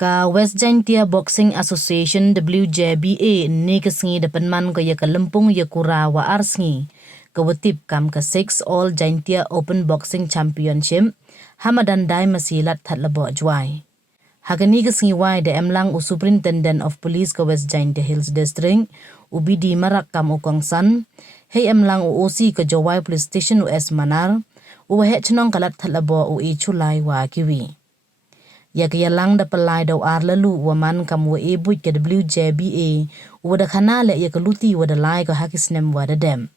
Ka West Jaintia Boxing Association WJBA ni kesengi depan man ko ya ka lympung yakura wa arsngi. Kawatip kam ka 6 All Jaintia Open Boxing Championship Hamadan dai masilat that labo Jowai. Hagani kesengi wai de emlang u Superintendent of Police ka West Jaintia Hills District ubidi marak kam ukong san. Hey emlang u OC ka Jowai Police Station u Manar u wahe chenong kalat that labo u chulai wa kiwi. Ya kaya lang da palay daw arlalu waman kam wa ebuj ka WJBA wada kanale ya kaluti wada lay ka hakisnem wada dem.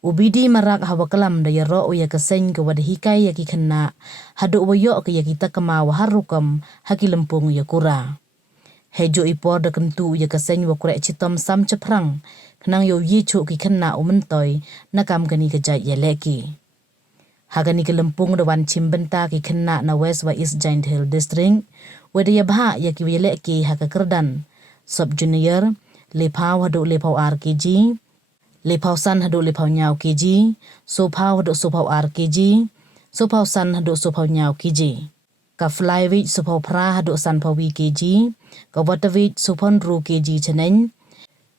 Ubidi marak hawakalam da yaro o ya kaseng ka wada hikay ya kikana hado wayo ka ya kita kama waharukam hakilempung ya kura. Hejo ipor da kentu ya kaseng wa kurek chitom sam ceprang kanang yo yichu kikana umentoy na kam kani kajay ya leki. Hagani kelempung dewan cimbenta ki kena na West wa East Giant Hill District wada ya baha ya ki wile ki haka kerdan sub junior lepau hadu lepau RKG lepau san hadu lepau nyau KG sopau hadu sopau RKG sopau san hadu sopau nyau KG ka flyweight sopau pra hadu san pawi KG ka waterweight sopon ru KG cheneng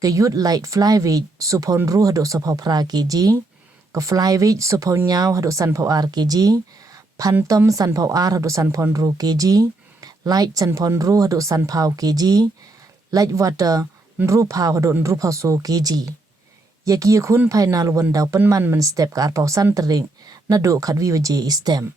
ka youth light flyweight sopon ru hadu sopau pra KG ka flyweight supau nyau hadu san pau RKG, pantom san pau R hadu san pon ru KG, light san pon ru hadu san pau KG, light water nru pau hadu nru pau so KG. Yaki yakun final wandau penman men step ka arpau san tering nadu kat WJBA stem.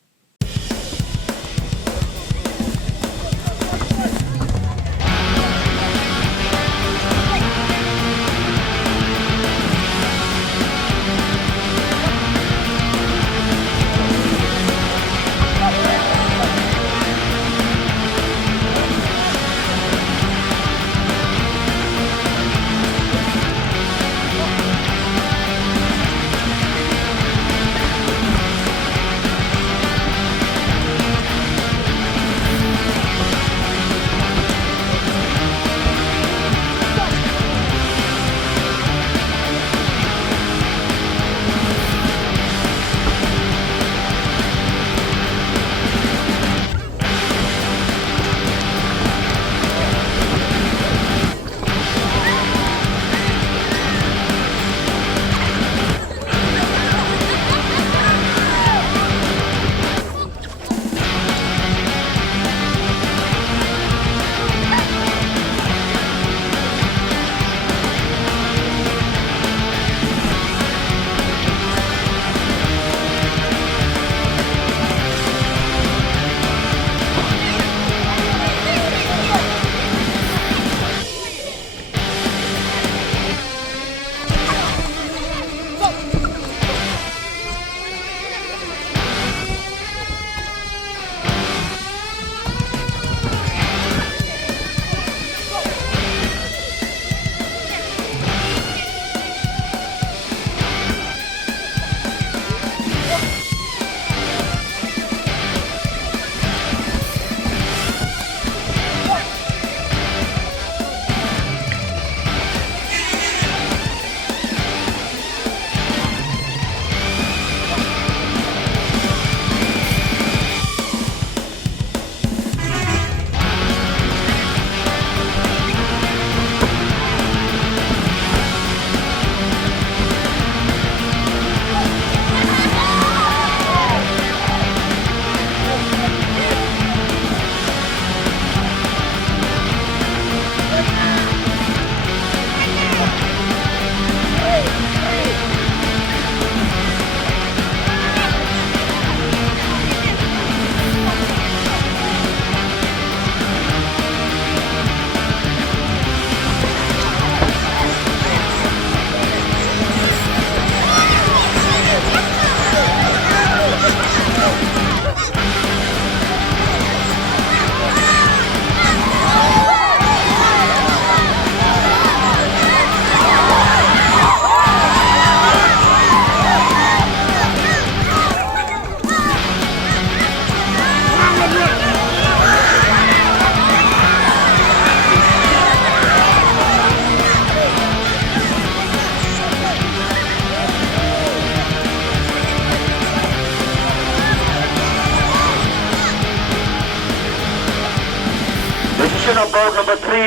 decision of bout number 3.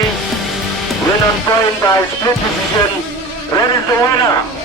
Win on point by split decision. Red is the winner.